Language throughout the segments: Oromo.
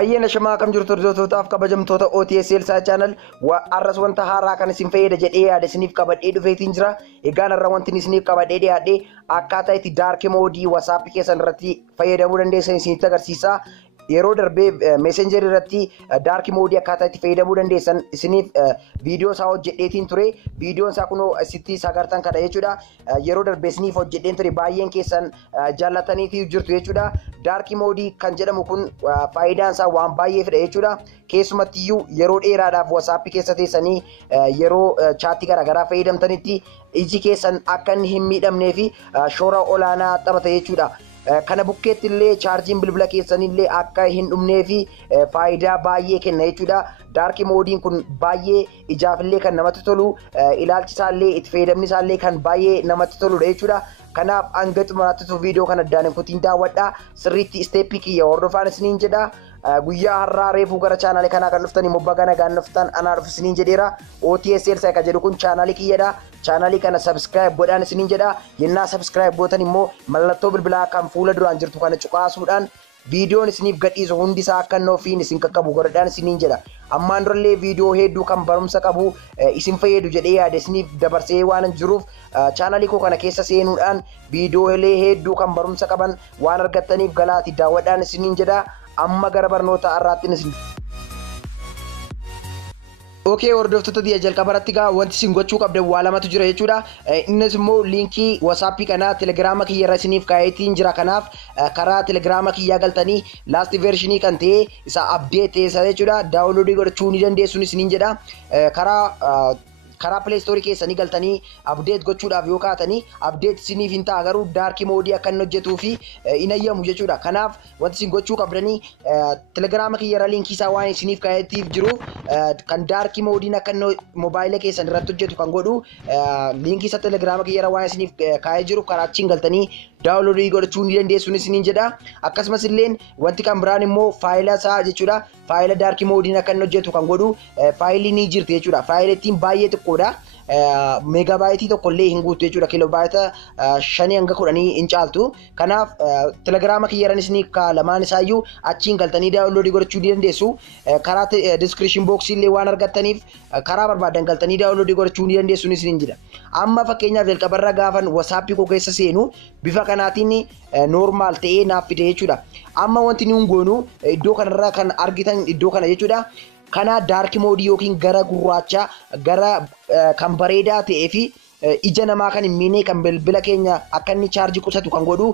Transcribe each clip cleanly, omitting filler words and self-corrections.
Ayyana shamaa kam jirtu hordoftootaf kabajamtoota OTSL channel arras wanta haaraa kan isin fayyada jedhee yaada isiniif qabadhee dhufeetiin jira. Egaan irra wanti isiniif qabadhee dhiyaadhee akkaataa itti dark mode WhatsApp keessan irratti fayyadamuu dandeessan isinitti agarsiisa. Yeroo darbee messenger irratti dark mode akkaataa itti fayyadamuu dandeessan isiniif viidiyoo isaa hojjedheetiin ture. Viidiyoon isaa kunoo asitti sagartan kadha jechuudha. Yeroo darbee isiniif hojjedheen ture baay'een keessan jaallataniitii jirtu jechuudha. Dark mode kan jedhamu kun faayidaan isaa waan baay'ee fida jechuudha. Keessumatti iyyuu yeroo dheeraadhaaf WhatsApp keessa teessanii yeroo chaatti garaagaraa fayyadamtanitti iji keessan akka inni hin miidhamnee fi shoora olaanaa taphata jechuudha. Kana bukkeetti illee chaarjiin bilbila keessanii illee akka hin dhumnee fi faayidaa baay'ee kenna jechuudha. Dark mode kun baay'ee ijaaf illee kan namatti tolu, ilaalchi isaa illee itti fayyadamni isaa illee kan baay'ee namatti toludha jechuudha. Kanaaf hanga xumuraatti viidiyoo kana addaan hin kutiin daawwadhaa. Sirriitti isteeppii kiyya hordofaa isiniin jedha. Guyyaa har'aa reefuu gara chaanaalii kanaa kan dhuftanii mobba gana gaannaftan anaa dhufu isiniin jedheera. OTSL ka jedhu kun chaanaalii kiyyadha. Chaanaalii kana subscribe godhaan isiniin jedha. Yennaa subscribe gootan immoo mallattoo bilbilaa kan fuula duraan jirtu kana cuqaasuudhaan viidiyoon isiniif gadhiisu hundisaa akka noofiin isin qaqqabu godhadhaan isiniin jedha. Ammaan durallee viidiyoo hedduu kan barumsa qabu isin fayyadu jedhee yaada isiniif dabarsee waan jiruuf chaanaalii koo kana keessa seenuudhaan viidiyoolee hedduu kan barumsa qaban waan argattaniif galaati daawwadhaan isiniin jedha. Amma gara barnoota har'aatti isin hordoftoota diya jalqabarratti gaa wanti isin gochuu qabdan waa lamatu jira jechuudha. Innis immoo liinkii WhatsApp kanaa Telegram kiyyarra isiniif kaa'eetiin jira. Kanaaf karaa Telegram kiyyaa galtanii last version kan ta'e isa update isa jechuudha. Download gochuu ni dandeessu isiniin jedha. Karaa Play Store keessanii galtanii update gochuudhaaf yoo kaatanii update isiniif hin ta'a garuu dark mode akka inni hojjetuu fi hin ayyamu jechuudha. Kanaaf wanti isin gochuu qabdanii Telegram kiyyarra liinkii isaa waan isiniif kaa'eetiif jiru kan dark mode akka inni mobaayila keessan irratti hojjetu kan godhu liinkii isaa Telegram kiyyarra waan isiniif kaa'ee jiru karaa achiin galtanii download gochuu ni dandeessu isiniin jedha. Akkasumas illee wanti kan biraan immoo faayila isaa jechuudha. Faayila dark mode akka inni hojjetu kan godhu faayilii ni jirti jechuudha. Faayilettiin baay'ee xiqqoodha. Meegabaayitii tokko illee hin guutu jechuudha. Kiiloobaayita 5 hanga 10 hin caaltu. Kanaaf Telegram kiyyarran isiniif lamaan isaayyuu achiin galtanii download gochuu ni dandeessu. Karaa description box illee waan argattaniif karaa barbaadan galtanii download gochuu ni dandeessu isiniin jedha. Amma fakkeenyaaf jalqabarra gaafan WhatsApp koo keessa seenu bifa kanaatiin normal ta'ee naaf fide jechuudha. Amma wanti nuun goonu iddoo kanarraa kan argitan iddoo kana jechuudha. Kana dark mode yookiin gara gurraacha gara kan bareedaa ta'ee fi ija namaa kan hin miine kan bilbila keenya akka inni chaarjii qusatu kan godhu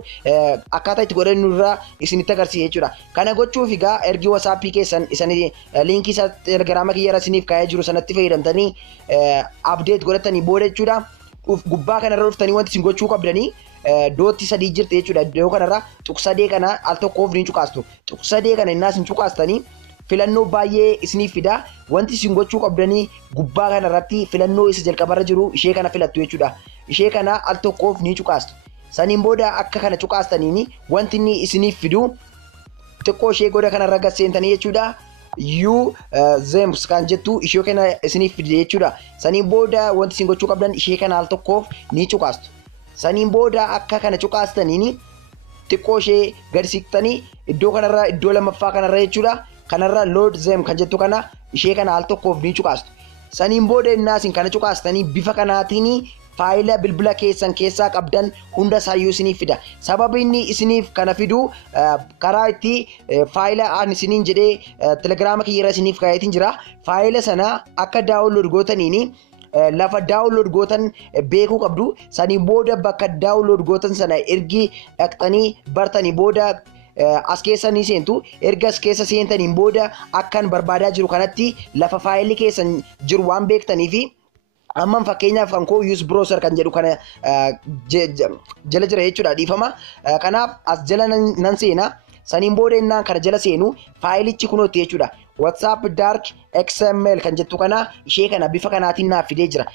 akkaataa itti godhannu irraa isinitti agarsiisa jechuudha. Kana gochuuf egaa ergi WhatsApp keessan isanii liinkii isaa Telegram kiyyarra isiniif kaa'ee jiru sanatti fayyadamtanii update godhatanii booda jechuudha. Gubbaa kanarra dhuftanii wanti isin gochuu qabdanii dootti sadii jirti jechuudha. Iddoo kanarra tuqsadee kana al tokkoof ni cuqaastu. Tuqsadee kana innaas hin cuqaastanii filannoo baay'ee isiniif fida. Wanti isin gochuu qabdanii gubbaa kanarratti filannoo isa jalqabarra jiru ishee kana filattu jechuudha. Ishee kana al tokkoof ni cuqaastu. Saniin booda akka kana cuqaastaniini wanti inni isiniif fidu xiqqoo ishee goda kanarra gasseentanii jechuudha. Zems kan jettu ishee kana isiniif fide jechuudha. Saniin booda wanti isin gochuu qabdan ishee kana al tokkoof ni cuqaastu. Saniin booda akka kana cuqaastaniini xiqqoo ishee gad siqtanii iddoo kanarra iddoo lammaffaa kanarra jechuudha. Kanarra load zem kan jettu kana ishee kana al tokkoof ni cuqaastu. Saniin booda innaasin kana cuqaastanii bifa kanaatiin faayila bilbila keessan keessaa qabdan hunda isaayyuu isiniif fida. Sababi inni isiniif kana fidu karaa itti faayila aan isiniin jedhee Telegram kiyyarra isiniif kaa'eetiin jira. Faayila sana akka download gootaniini lafa download gootan beekuu qabdu. Saniin booda bakka download gootan sana ergi dhaqxanii bartanii booda as keessa ni seentu. Erga as keessa seentaniin booda akkan barbaadaa jiru kanatti lafa faayilli keessan jiru waan beektaniifi amman fakkeenyaaf kan koo use browser kan jedhu kana jala jira jechuudha dhiifama. Kanaaf as jala nan seena. Saniin booda innaan kana jala seenu faayilichi kunootti jechuudha. WhatsApp dark XML kan jettu kana ishee kana bifa kanaatiin naaf fidee jira.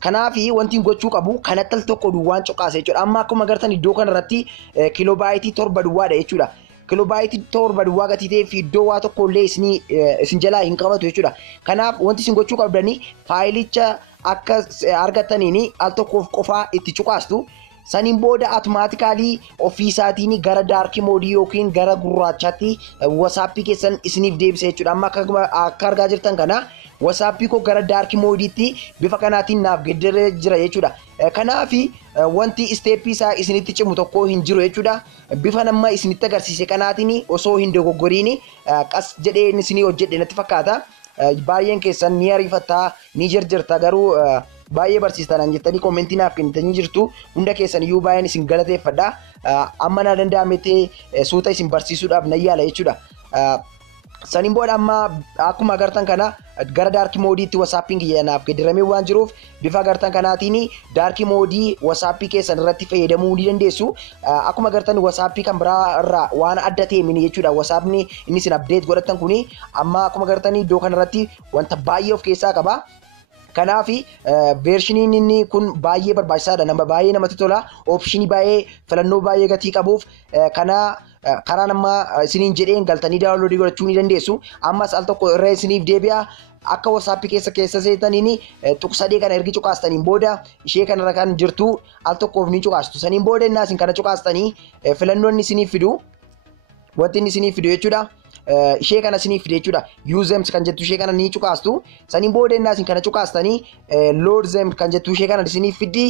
Kanaafi wanti gochuu qabu kanatti al tokko duwwaan cuqaase jechuudha. Amma akkuma agartan iddoo kanarratti kiiloobaaytii 7 duwwaadha jechuudha. Kiiloobaaytii 7 duwwaa gatii ta'ee fi iddoo waa tokko illee isin jalaa hin qabatu jechuudha. Kanaaf wanti isin gochuu qabdanii faayilicha akka argattaniini al tokkoof qofaa itti cuqaastu. Saniin booda automaatikaalii ofii isaatiin gara daarkii moodii yookiin gara gurraachaatti WhatsApp keessan isiniif deebisa jechuudha. Amma akka argaa jirtan kana WhatsApp koo gara daarkii moodiitti bifa kanaatiin naaf geeddaree jira jechuudha. Kanaaf wanti isteeppii isaa isinitti cimu tokko hin jiru jechuudha. Bifa nama isinitti agarsiise kanaatiin osoo hin dogoggoriin qas jedhee isinii hojjedhe natti fakkaata. Baay'een keessan ni ariifataa ni jirta garuu baay'ee barsiistan jettanii koomentii naaf kennitanii jirtu. Hunda keessan iyyuu baay'een isin galateeffadha. Amma na danda'ametti suuta isin barsiisuudhaaf nan yaala jechuudha. Saniin booda amma akkuma agartan kana gara daarkii moodiitti WhatsAppiin kiyya naaf geeddaramee waan jiruuf bifa agartan kanaatiin daarkii moodii WhatsAppii keessan irratti fayyadamuu ni dandeessu. Akkuma agartan WhatsAppii kan biraa irraa waan adda ta'e mini jechuudha. WhatsAppni inni isin update godhatan kuni amma akkuma agartan iddoo kanarratti wanta baay'ee of keessaa qaba. Kanaaf vershiniin inni kun baay'ee barbaachisaadha. Nama baay'ee namatti tola. Opshinii baay'ee filannoo baay'ee gatii qabuuf kana karaa nama isiniin jedheen galtanii daawunloodii godhachuu ni dandeessu. Ammas al tokko irra isiniif deebi'a. Akka WhatsApp keessa seetaniin tuqsadee kana ergi cuqaastaniin booda ishee kanarra kan jirtu al tokkoof ni cuqaastu. Saniin booda innaa isin kana cuqaastanii filannoon isiniif fidu wanti inni isiniif fidu jechuudha. Ishee kana isiniif fide jechuudha. Use them kan jettu ishee kana ni cuqaastu. Saniin booda innaa isin kana cuqaastanii load them kan jettu ishee kana isiniif fiddi.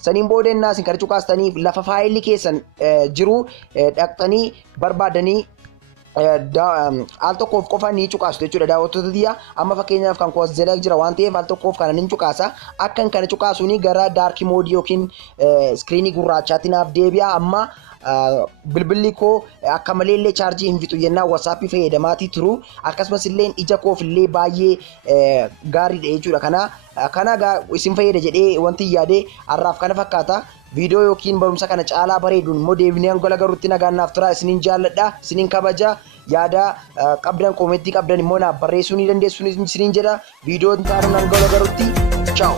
Saniin booda innaa isin kana cuqaastanii lafa faayilli keessan jiru dhaqxanii barbaadanii al tokkoof qofa ni cuqaastu jechuudha. Daawwattoota tiyya amma fakkeenyaaf kan koos jedhaa jira waan ta'eef al tokkoof kana ni cuqaasa. Akkan kana cuqaasuuni gara daarkii moodii yookiin iskiriinii gurraachaatti naaf deebi'a. Amma bilbilli koo akka malee chaarjii hin fixu jennaan WhatsApp fayyadamaatii turu. Akkasumas illee ija koof illee baay'ee gaariidha jechuudha. Kana isin fayyada jedhee wanti yaade har'aaf kana fakkaata. Viidiyoo yookiin barumsa kana caalaa bareeduun immoo deebinee angola garuutti nagaannaaf tura. Isiniin jaalladha, isiniin kabaja. Yaada qabdan koomentii qabdan immoo naaf barreessuu ni dandeessu isiniin jedha. Viidiyoo taanaan angola garuutti ciao.